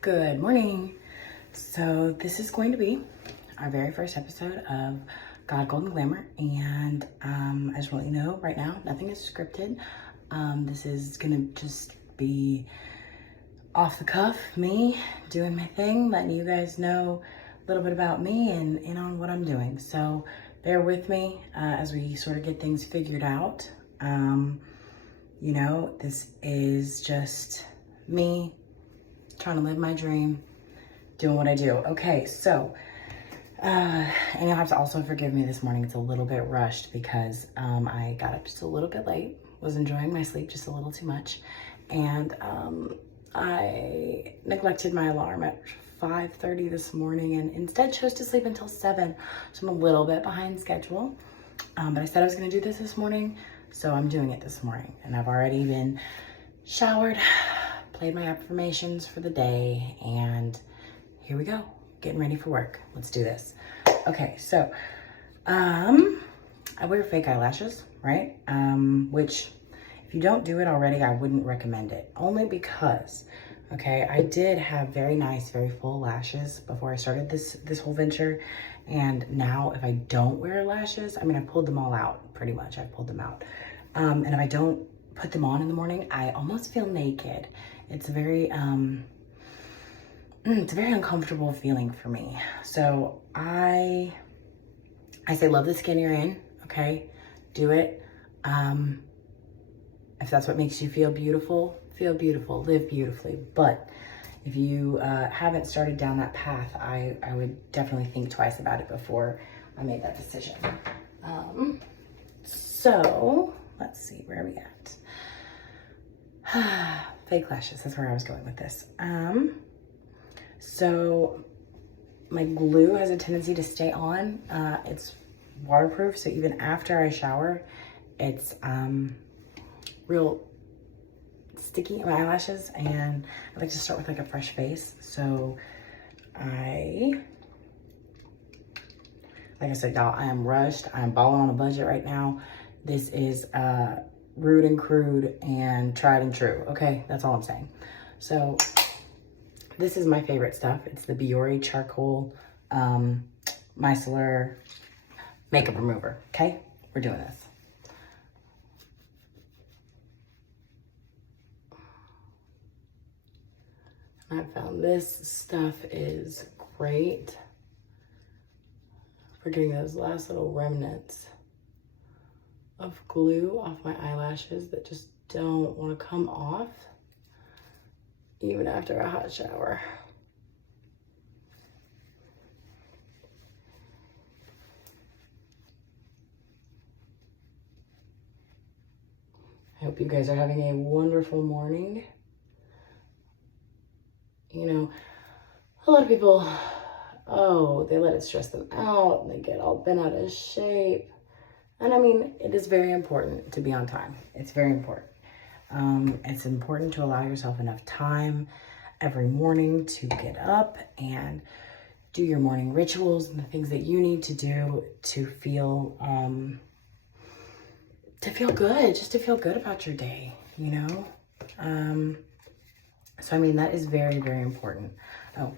Good morning. So this is going to be our very first episode of God Gold Glamour, and I just want you to know right now, nothing is scripted. This is gonna just be off the cuff, me doing my thing, letting you guys know a little bit about me and on what I'm doing. So bear with me as we sort of get things figured out. You know, this is just me trying to live my dream, doing what I do. Okay, so, and you'll have to also forgive me this morning. It's a little bit rushed because I got up just a little bit late, was enjoying my sleep just a little too much, and I neglected my alarm at 5:30 this morning and instead chose to sleep until 7, so I'm a little bit behind schedule. But I said I was gonna do this morning, so I'm doing it this morning, and I've already been showered, played my affirmations for the day, and here we go, getting ready for work. Let's do this. Okay, so I wear fake eyelashes, right? Which if you don't do it already, I wouldn't recommend it, only because, okay, I did have very nice, very full lashes before I started this whole venture, and now if I don't wear lashes, I mean, I pulled them all out, pretty much, I pulled them out. And if I don't put them on in the morning, I almost feel naked. It's a very uncomfortable feeling for me. So I say, love the skin you're in, okay? Do it. If that's what makes you feel beautiful, live beautifully. But if you haven't started down that path, I would definitely think twice about it before I made that decision. So let's see, where are we at? Fake lashes, that's where I was going with this. So my glue has a tendency to stay on. It's waterproof, so even after I shower, it's real sticky on my eyelashes, and I like to start with like a fresh face. So like I said, y'all, I am rushed. I'm balling on a budget right now. This is rude and crude and tried and true. Okay, that's all I'm saying. So this is my favorite stuff. It's the Biore Charcoal Micellar Makeup Remover. Okay, we're doing this. I found this stuff is great for getting those last little remnants of glue off my eyelashes that just don't want to come off even after a hot shower. I hope you guys are having a wonderful morning. You know, a lot of people, they let it stress them out and they get all bent out of shape. And I mean, it is very important to be on time. It's very important. It's important to allow yourself enough time every morning to get up and do your morning rituals and the things that you need to do to feel good, just to feel good about your day, you know? So, I mean, that is very, very important. Oh,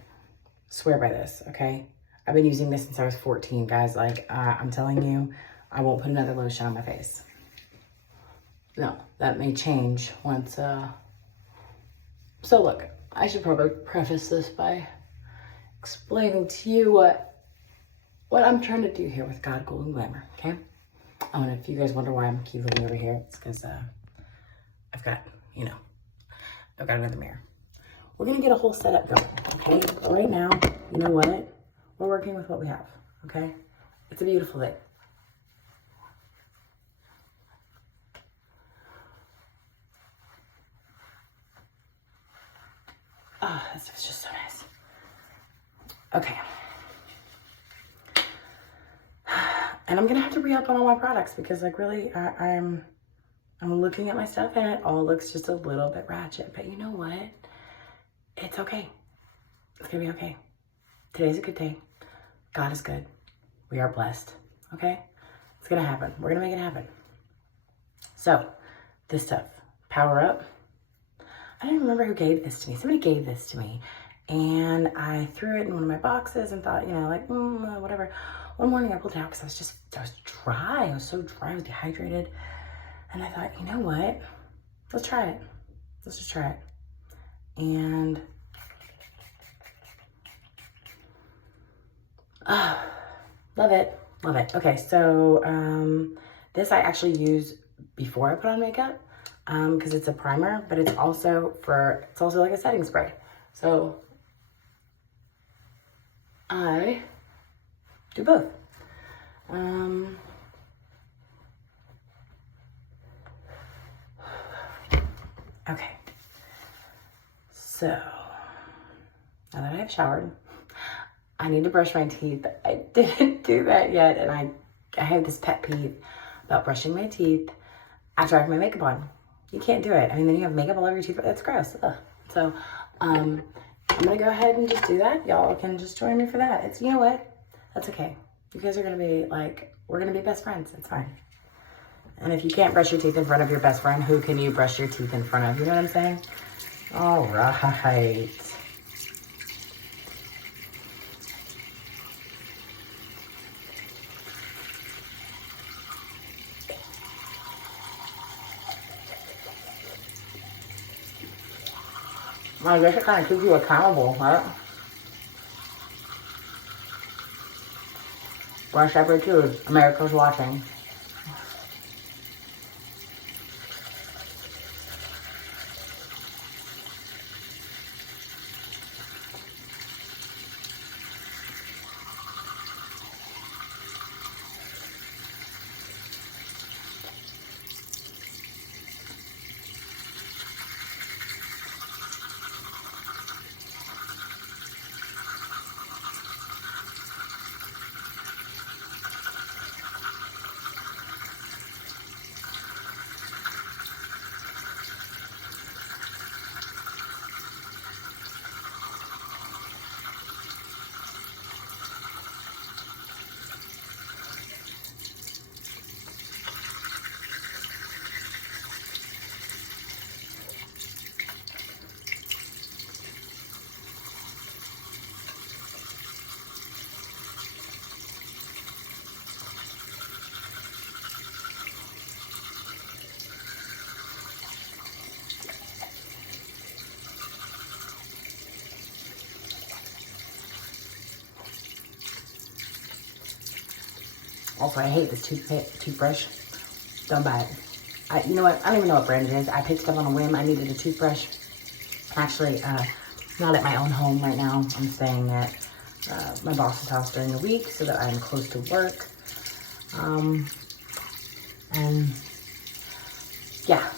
swear by this, okay? I've been using this since I was 14, guys. Like, I'm telling you, I won't put another lotion on my face. No, that may change once, so look, I should probably preface this by explaining to you what I'm trying to do here with God Gold Glamour, okay? Oh, and if you guys wonder why I'm keep looking over here, it's because, I've got another mirror. We're gonna get a whole setup going, okay? But right now, you know what? We're working with what we have, okay? It's a beautiful thing. Oh, this stuff's just so nice. Okay. And I'm gonna have to re-up on all my products because, like, really, I'm looking at my stuff and it all looks just a little bit ratchet. But you know what? It's okay. It's gonna be okay. Today's a good day. God is good. We are blessed. Okay? It's gonna happen. We're gonna make it happen. So, this stuff, Power Up. I don't remember who gave this to me. Somebody gave this to me. and I threw it in one of my boxes and thought, you know, like, whatever. One morning I pulled it out because I was dry. I was so dry, I was dehydrated. And I thought, you know what? Let's try it. Let's just try it. And love it. Love it. Okay, so this I actually use before I put on makeup because it's a primer, but it's also like a setting spray. So I do both. Okay, so now that I've showered, I need to brush my teeth. I didn't do that yet, and I have this pet peeve about brushing my teeth after I have my makeup on. You can't do it. I mean, then you have makeup all over your teeth. That's gross. Ugh. So I'm gonna go ahead and just do that. Y'all can just join me for that. It's, you know what? That's okay. You guys are gonna be like, we're gonna be best friends. It's fine. And if you can't brush your teeth in front of your best friend, who can you brush your teeth in front of? You know what I'm saying? All right. I guess it kind of keeps you accountable, right? Brush up your teeth. America's watching. Also, I hate this toothbrush. Don't buy it. You know what? I don't even know what brand it is. I picked it up on a whim. I needed a toothbrush. Actually, not at my own home right now. I'm staying at my boss's house during the week so that I'm close to work. And yeah,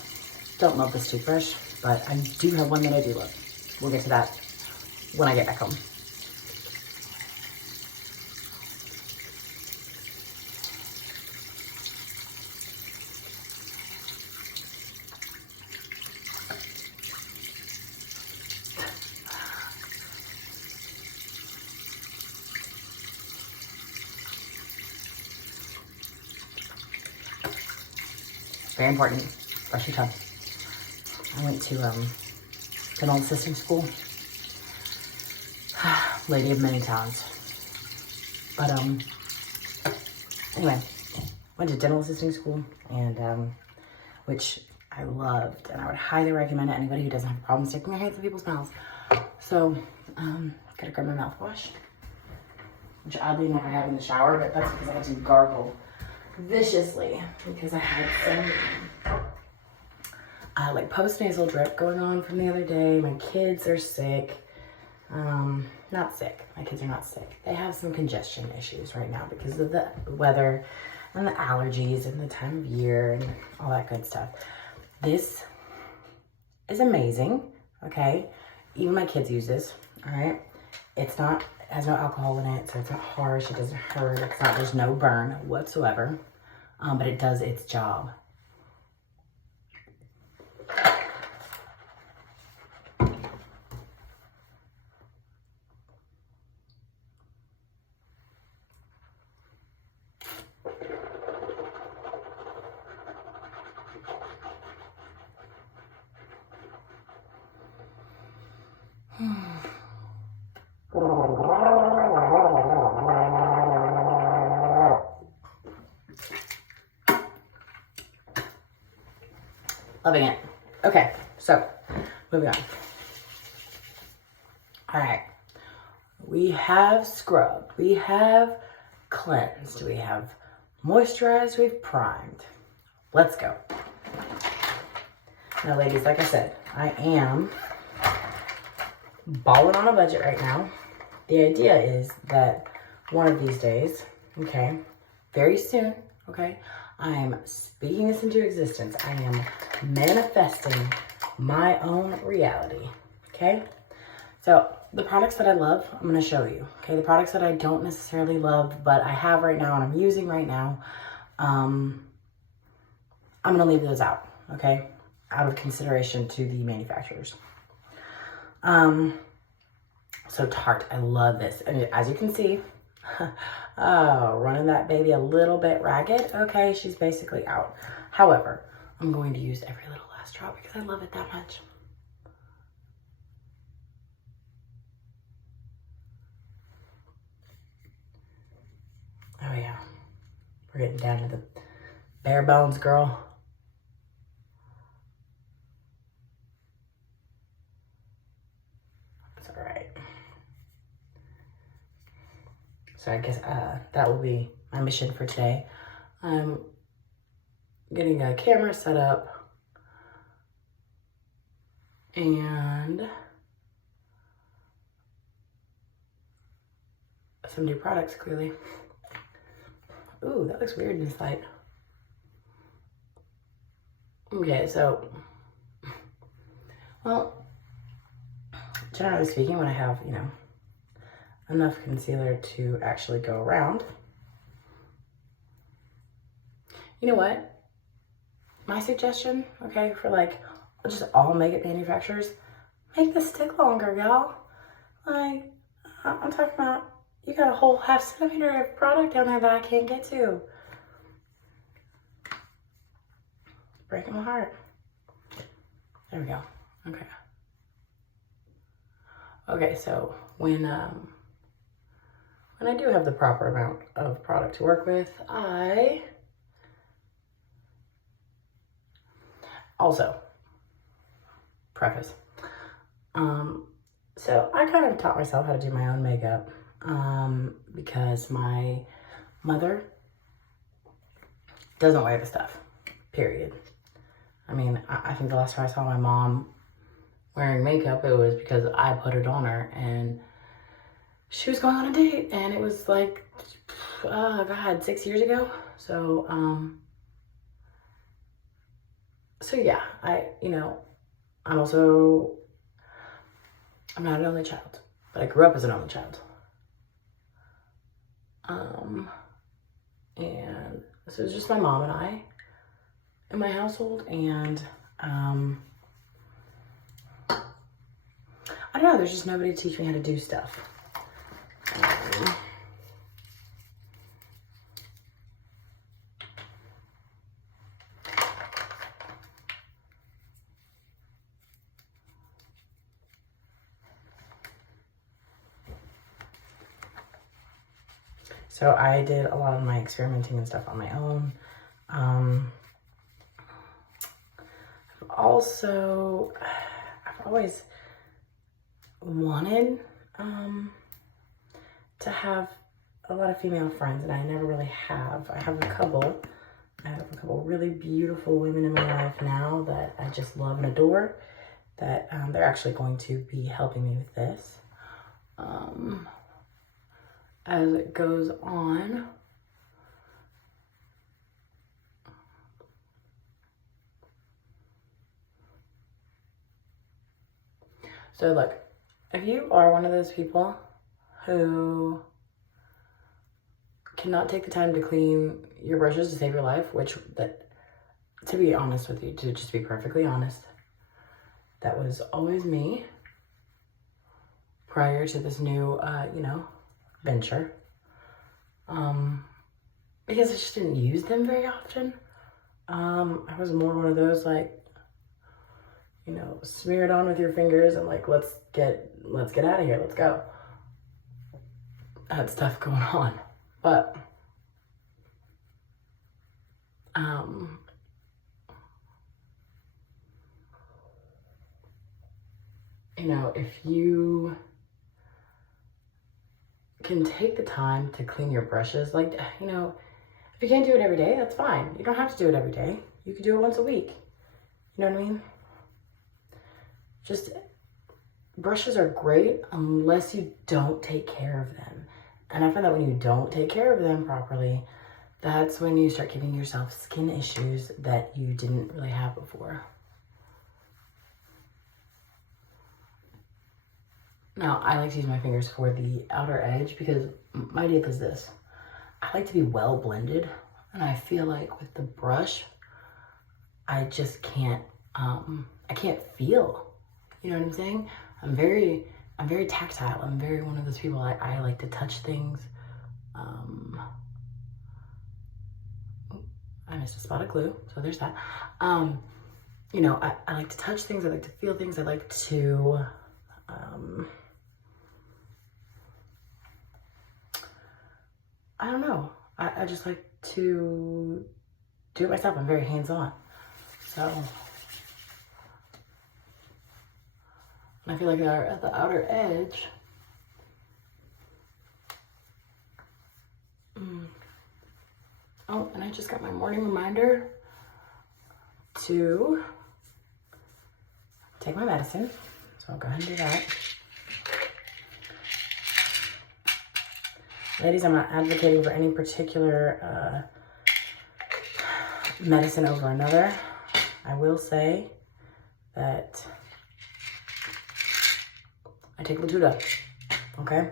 don't love this toothbrush, but I do have one that I do love. We'll get to that when I get back home. Very important. Brush your tongue. I went to dental assisting school. Lady of many talents. But anyway, went to dental assisting school, and which I loved, and I would highly recommend it to anybody who doesn't have a problem sticking their hands in people's mouths. So gotta grab my mouthwash, which oddly enough I have in the shower, but that's because I had to gargle viciously because I had some like post-nasal drip going on from the other day. My kids are sick. Not sick. My kids are not sick. They have some congestion issues right now because of the weather and the allergies and the time of year and all that good stuff. This is amazing, okay? Even my kids use this, all right? It has no alcohol in it, so it's not harsh, it doesn't hurt, there's no burn whatsoever, but it does its job. Loving it. Okay, so moving on. All right. We have scrubbed. We have cleansed. We have moisturized. We've primed. Let's go. Now, ladies, like I said, I am balling on a budget right now. The idea is that one of these days, okay, very soon, okay, I am speaking this into existence. I am manifesting my own reality, okay? So the products that I love, I'm going to show you, okay? The products that I don't necessarily love, but I have right now and I'm using right now, I'm going to leave those out, okay? Out of consideration to the manufacturers. So Tarte, I love this. And as you can see, oh, running that baby a little bit ragged. Okay, she's basically out. However, I'm going to use every little last drop because I love it that much. Oh yeah, we're getting down to the bare bones, girl. That's all right. So I guess that will be my mission for today. I'm getting a camera set up and some new products, clearly. Ooh, that looks weird in this light. Okay, so, well, generally speaking, when I have, you know, enough concealer to actually go around, you know what? My suggestion, okay, for like just all makeup manufacturers, make this stick longer, y'all. Like, I'm talking about, you got a whole ½ centimeter of product down there that I can't get to. Breaking my heart. There we go. Okay. Okay, so when I do have the proper amount of product to work with, I also preface. So I kind of taught myself how to do my own makeup because my mother doesn't wear the stuff, period. I mean, I think the last time I saw my mom wearing makeup, it was because I put it on her and she was going on a date and it was like, oh God, 6 years ago. So, so yeah, I'm not an only child, but I grew up as an only child. And so it was just my mom and I in my household, and I don't know, there's just nobody to teach me how to do stuff. So I did a lot of my experimenting and stuff on my own. I've always wanted to have a lot of female friends, and I never really have. I have a couple really beautiful women in my life now that I just love and adore, that they're actually going to be helping me with this as it goes on. So look, if you are one of those people who cannot take the time to clean your brushes to save your life, to be honest with you, to just be perfectly honest, that was always me prior to this new, venture. Because I just didn't use them very often. I was more one of those, like, smear it on with your fingers and like, let's get out of here, let's go. I had stuff going on, but you know, if you can take the time to clean your brushes, like, you know, if you can't do it every day, that's fine. You don't have to do it every day. You can do it once a week. You know what I mean? Just, brushes are great unless you don't take care of them. And I find that when you don't take care of them properly, that's when you start giving yourself skin issues that you didn't really have before. Now, I like to use my fingers for the outer edge because my deal is this. I like to be well blended, and I feel like with the brush, I just can't, I can't feel, you know what I'm saying? I'm very tactile. I'm very one of those people, I like to touch things. I missed a spot of glue, so there's that. You know, I like to touch things, I like to feel things, I like to, I don't know. I just like to do it myself. I'm very hands-on. So, I feel like at the outer edge, oh, and I just got my morning reminder to take my medicine. So I'll go ahead and do that. Ladies, I'm not advocating for any particular medicine over another. I will say that I take Latuda, okay?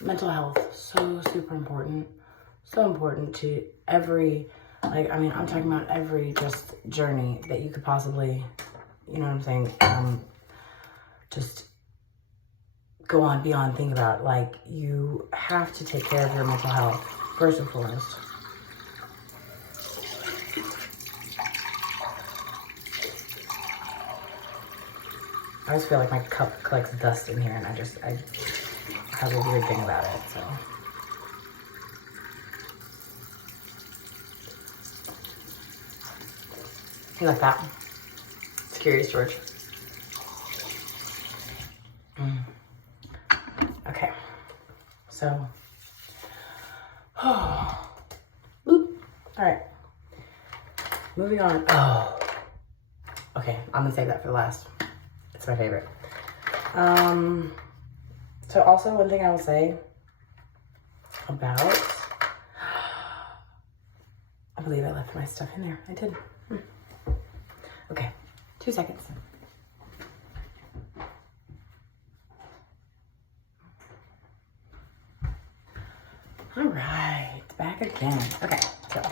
Mental health, so super important. So important to every, like, I mean, I'm talking about every just journey that you could possibly, you know what I'm saying? Just go on, beyond, think about. Like, you have to take care of your mental health, first and foremost. I just feel like my cup collects dust in here, and I have a weird thing about it, so. You like that? It's curious, George. Okay, so, oh, all right, moving on. Oh, okay, I'm gonna save that for last. It's my favorite. So also one thing I will say about, I believe I left my stuff in there. I did. Okay, 2 seconds. All right, back again. Okay, so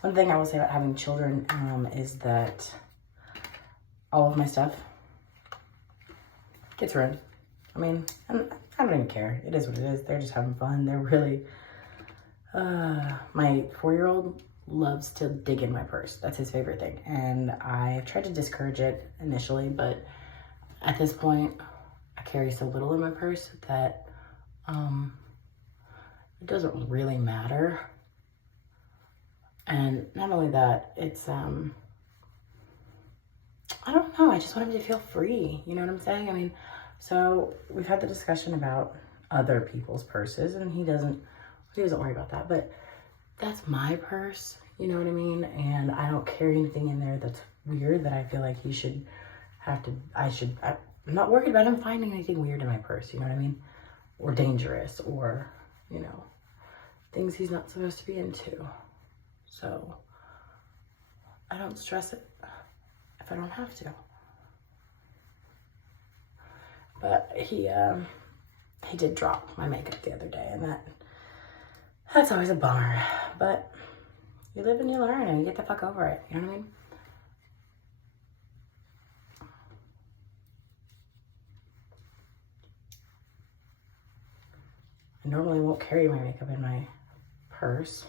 one thing I will say about having children is that all of my stuff gets ruined. I mean, I don't even care. It is what it is. They're just having fun. They're really, my 4-year-old loves to dig in my purse. That's his favorite thing. And I tried to discourage it initially, but at this point, I carry so little in my purse that it doesn't really matter. And not only that, it's, I don't know, I just want him to feel free. You know what I'm saying? I mean, so we've had the discussion about other people's purses, and he doesn't worry about that, but that's my purse, you know what I mean? And I don't carry anything in there that's weird that I feel like he should have to, I'm not worried about him finding anything weird in my purse, you know what I mean? Or dangerous, or, you know, things he's not supposed to be into. So I don't stress it if I don't have to. But he did drop my makeup the other day, and that's always a bummer. But you live and you learn, and you get the fuck over it. You know what I mean? I normally won't carry my makeup in my purse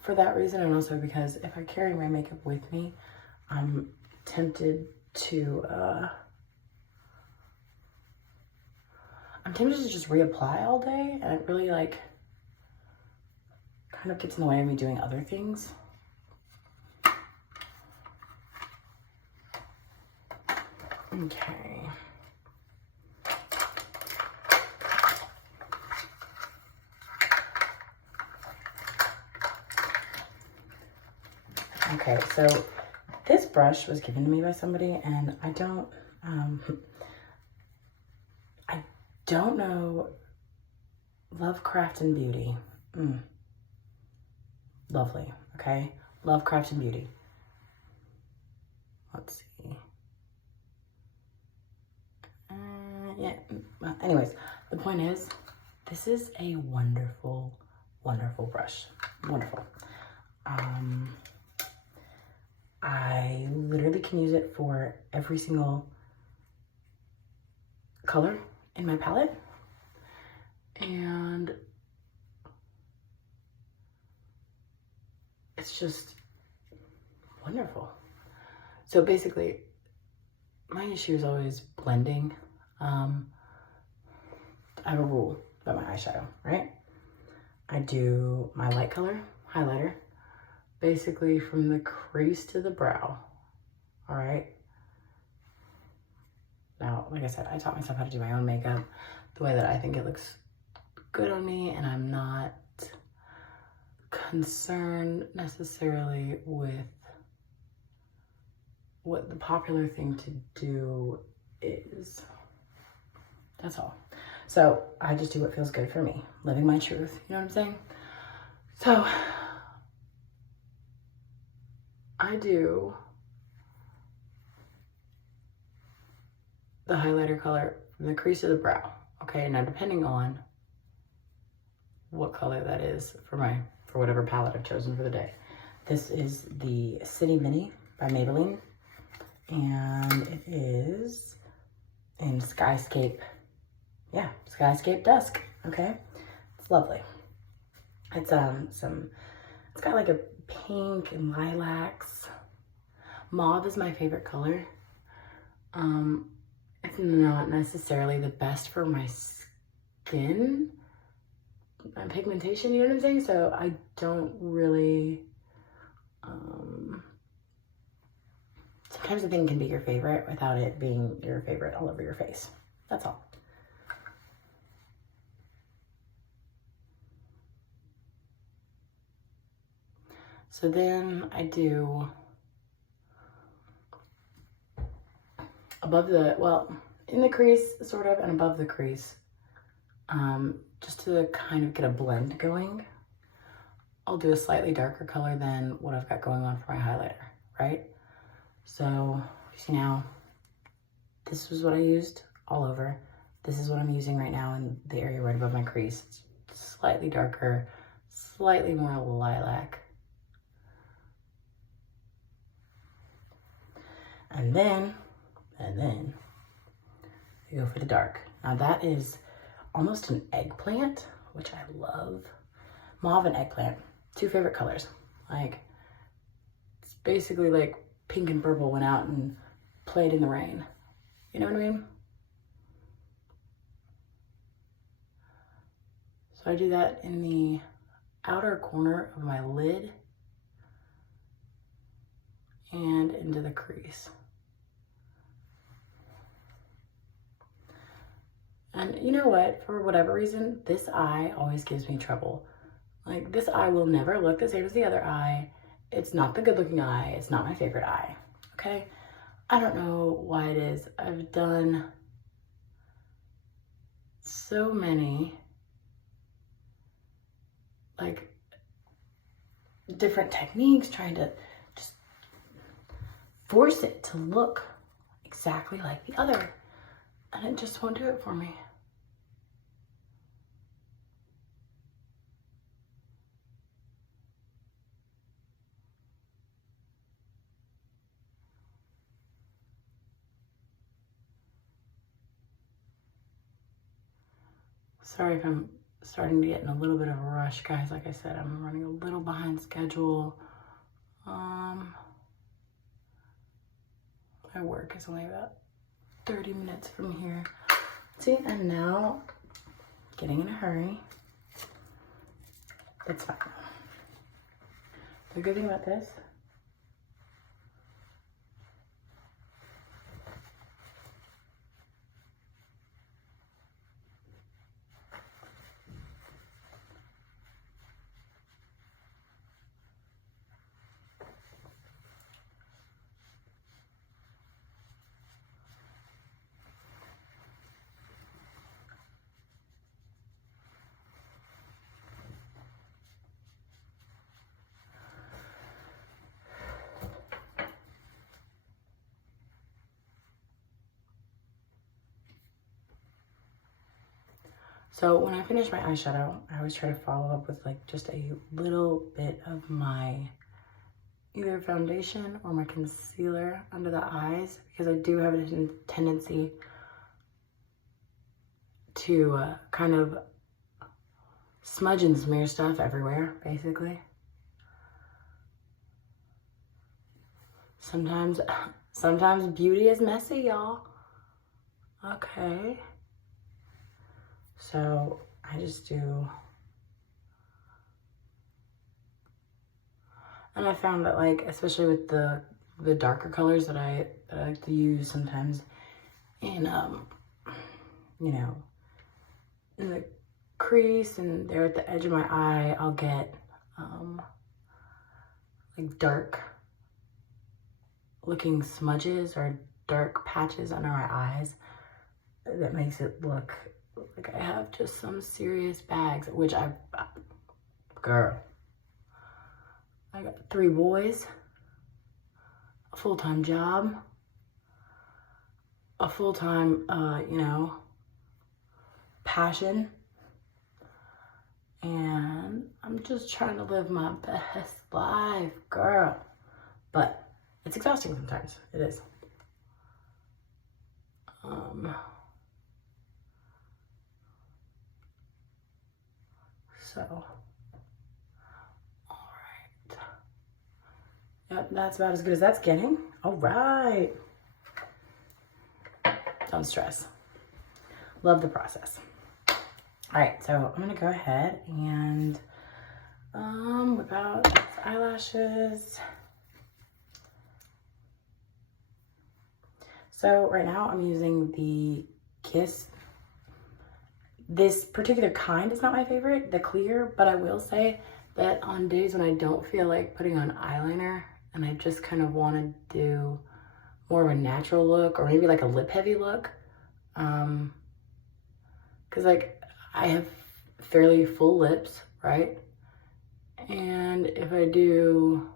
for that reason, and also because if I carry my makeup with me, I'm tempted to just reapply all day, and it really like kind of gets in the way of me doing other things. Okay. Okay, so this brush was given to me by somebody, and I don't know. Love, Craft, and Beauty. Lovely, okay? Love, Craft, and Beauty. Let's see. Yeah, well, anyways, the point is, this is a wonderful, wonderful brush. Wonderful. I literally can use it for every single color in my palette. And it's just wonderful. So basically, my issue is always blending. I have a rule about my eyeshadow, right? I do my light color highlighter, basically from the crease to the brow, all right? Now, like I said, I taught myself how to do my own makeup the way that I think it looks good on me, and I'm not concerned necessarily with what the popular thing to do is. That's all. So I just do what feels good for me, living my truth, you know what I'm saying? So I do the highlighter color from the crease of the brow. Okay, now depending on what color that is for whatever palette I've chosen for the day. This is the City Mini by Maybelline, and it is in Skyscape. Yeah, Skyscape Dusk. Okay, it's lovely. It's it's got like a pink and lilacs. Mauve is my favorite color. It's not necessarily the best for my skin and pigmentation, you know what I'm saying? So I don't really, sometimes a thing can be your favorite without it being your favorite all over your face. That's all. So then I do above the, well, in the crease sort of, and above the crease, just to kind of get a blend going, I'll do a slightly darker color than what I've got going on for my highlighter, right? So you see now, this was what I used all over. This is what I'm using right now in the area right above my crease. It's slightly darker, slightly more lilac. And then you go for the dark. Now that is almost an eggplant, which I love. Mauve and eggplant, two favorite colors. Like, it's basically like pink and purple went out and played in the rain. You know what I mean? So I do that in the outer corner of my lid and into the crease. And you know what? For whatever reason, this eye always gives me trouble. Like, this eye will never look the same as the other eye. It's not the good looking eye. It's not my favorite eye. Okay? I don't know why it is. I've done so many, like, different techniques trying to just force it to look exactly like the other. And it just won't do it for me. Sorry if I'm starting to get in a little bit of a rush, guys. Like I said, I'm running a little behind schedule. My work is only about 30 minutes from here. See, I'm now getting in a hurry. It's fine. The good thing about this, So when I finish my eyeshadow, I always try to follow up with like just a little bit of my either foundation or my concealer under the eyes, because I do have a tendency to kind of smudge and smear stuff everywhere, basically. Sometimes beauty is messy, y'all. Okay. So I just do, and I found that, like, especially with the darker colors that I like to use sometimes in you know, in the crease and there at the edge of my eye, I'll get like dark looking smudges or dark patches under my eyes that makes it look like I have just some serious bags, which girl, I got 3 boys, a full-time job, a full-time, you know, passion, and I'm just trying to live my best life, girl. But it's exhausting sometimes, it is. So, all right. Yep, that's about as good as that's getting. All right. Don't stress. Love the process. All right, so I'm gonna go ahead and whip out eyelashes. So right now I'm using the Kiss. This particular kind is not my favorite, the clear, but I will say that on days when I don't feel like putting on eyeliner and I just kind of want to do more of a natural look or maybe like a lip heavy look, because like I have fairly full lips, right? And if I do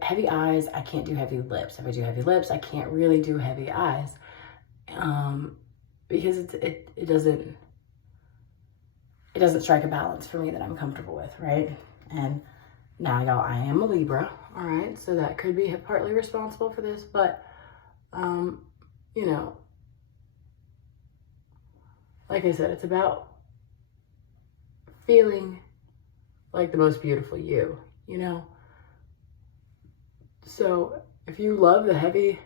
heavy eyes, I can't do heavy lips. If I do heavy lips, I can't really do heavy eyes. Because it doesn't strike a balance for me that I'm comfortable with, right? And now, y'all, I am a Libra, all right? So that could be partly responsible for this, but, you know, like I said, it's about feeling like the most beautiful you know? So if you love the heavy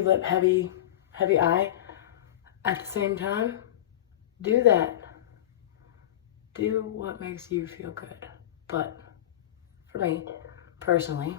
lip, heavy eye, at the same time, do that. Do what makes you feel good. But for me, personally,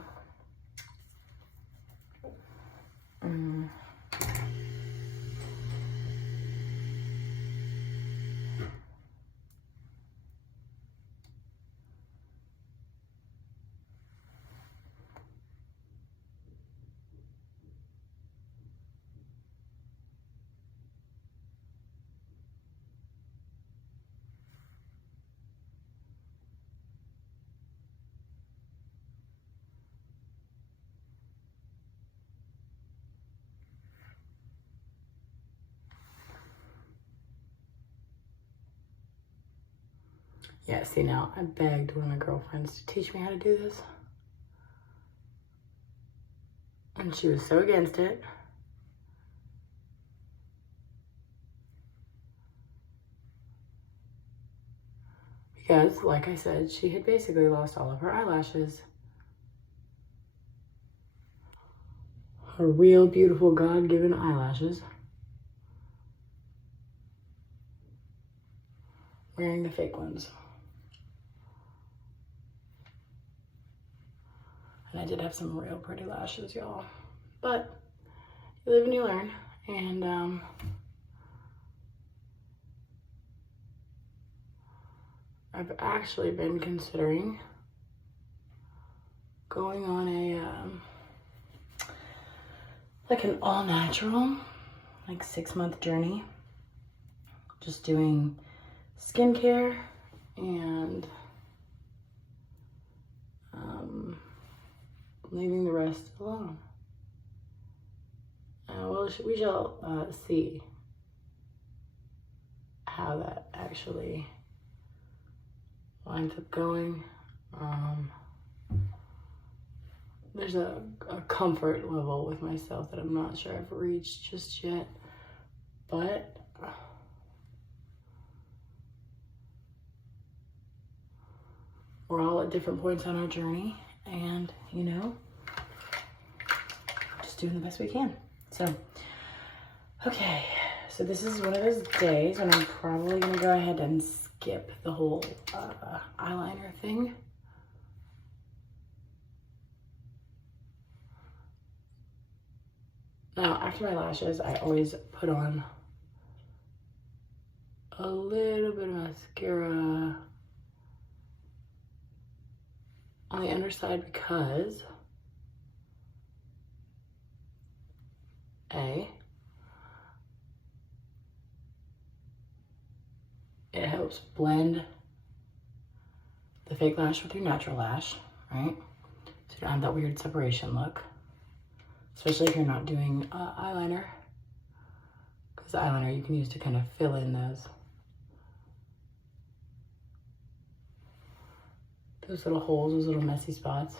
yeah, see now, I begged one of my girlfriends to teach me how to do this. And she was so against it. Because, like I said, she had basically lost all of her eyelashes. Her real beautiful God-given eyelashes. Wearing the fake ones. And I did have some real pretty lashes, y'all. But you live and you learn. And I've actually been considering going on a like an all-natural, like 6-month journey. Just doing skincare and leaving the rest alone. Well, we shall see. how that actually lines up going. There's a comfort level with myself that I'm not sure I've reached just yet, but we're all at different points on our journey, and you know, just doing the best we can. So, okay, so this is one of those days when I'm probably gonna go ahead and skip the whole eyeliner thing. Now, after my lashes, I always put on a little bit of mascara on the underside because it helps blend the fake lash with your natural lash, right? So you don't have that weird separation look. Especially if you're not doing eyeliner, because eyeliner you can use to kind of fill in those little holes, those little messy spots.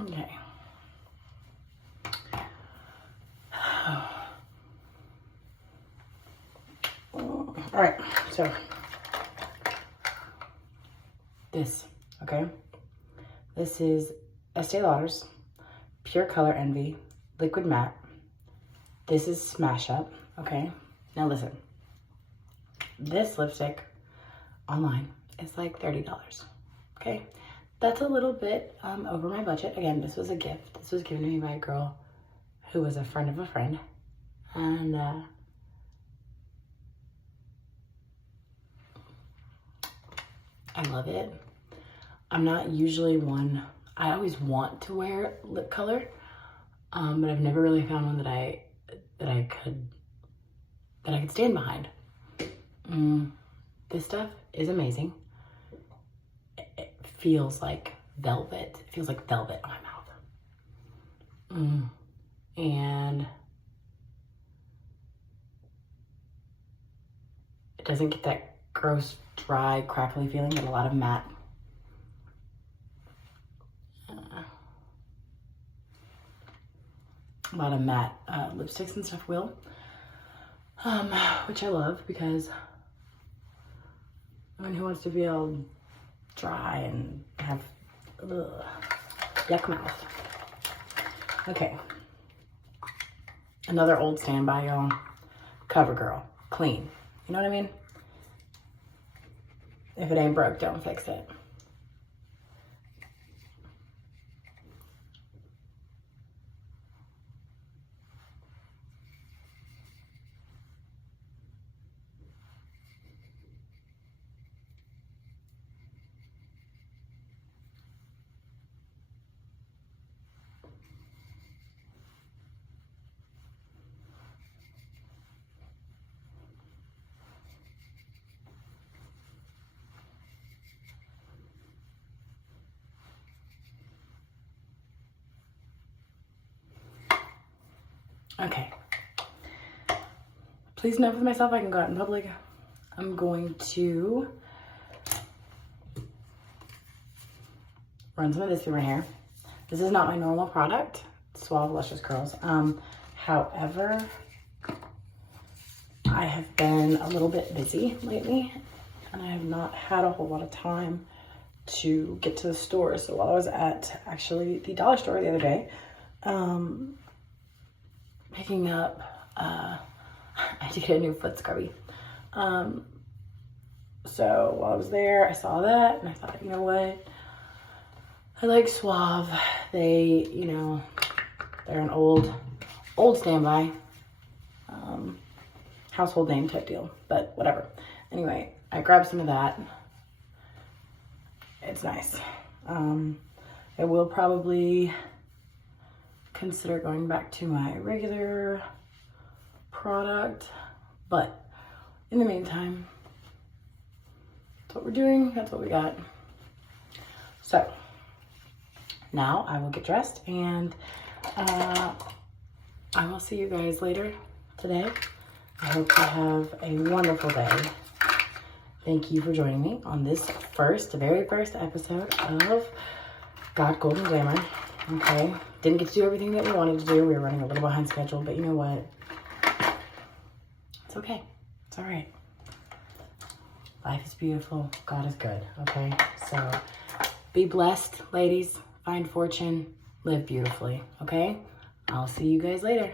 Okay. All right, so this, okay? This is Estee Lauder's Pure Color Envy Liquid Matte. This is Smash Up, okay? Now listen, this lipstick online is like $30, okay? That's a little bit over my budget. Again, this was a gift. This was given to me by a girl who was a friend of a friend. And I love it. I'm not usually one, I always want to wear lip color, but I've never really found one that I could stand behind. This stuff is amazing. It feels like velvet. It feels like velvet on my mouth. And it doesn't get that gross, dry, crackly feeling that a lot of matte lipsticks and stuff will, which I love because I mean, who wants to be all dry and have yuck mouth? Okay, another old standby, y'all. CoverGirl, clean. You know what I mean? If it ain't broke, don't fix it. Okay. Please note for myself, I can go out in public. I'm going to run some of this through my hair. This is not my normal product, Suave Luscious Curls. However, I have been a little bit busy lately and I have not had a whole lot of time to get to the store. So while I was at actually the dollar store the other day, picking up, I had to get a new foot scrubby. So while I was there, I saw that and I thought, you know what? I like Suave. They, you know, they're an old standby, household name type deal, but whatever. Anyway, I grabbed some of that. It's nice. I will probably consider going back to my regular product, but in the meantime, that's what we're doing. That's what we got. So now I will get dressed and I will see you guys later today. I hope you have a wonderful day. Thank you for joining me on this very first episode of God Gold Glamour. Okay, didn't get to do everything that we wanted to do. We were running a little behind schedule, but you know what? It's okay. It's all right. Life is beautiful. God is good. Okay, so be blessed, ladies. Find fortune. Live beautifully. Okay, I'll see you guys later.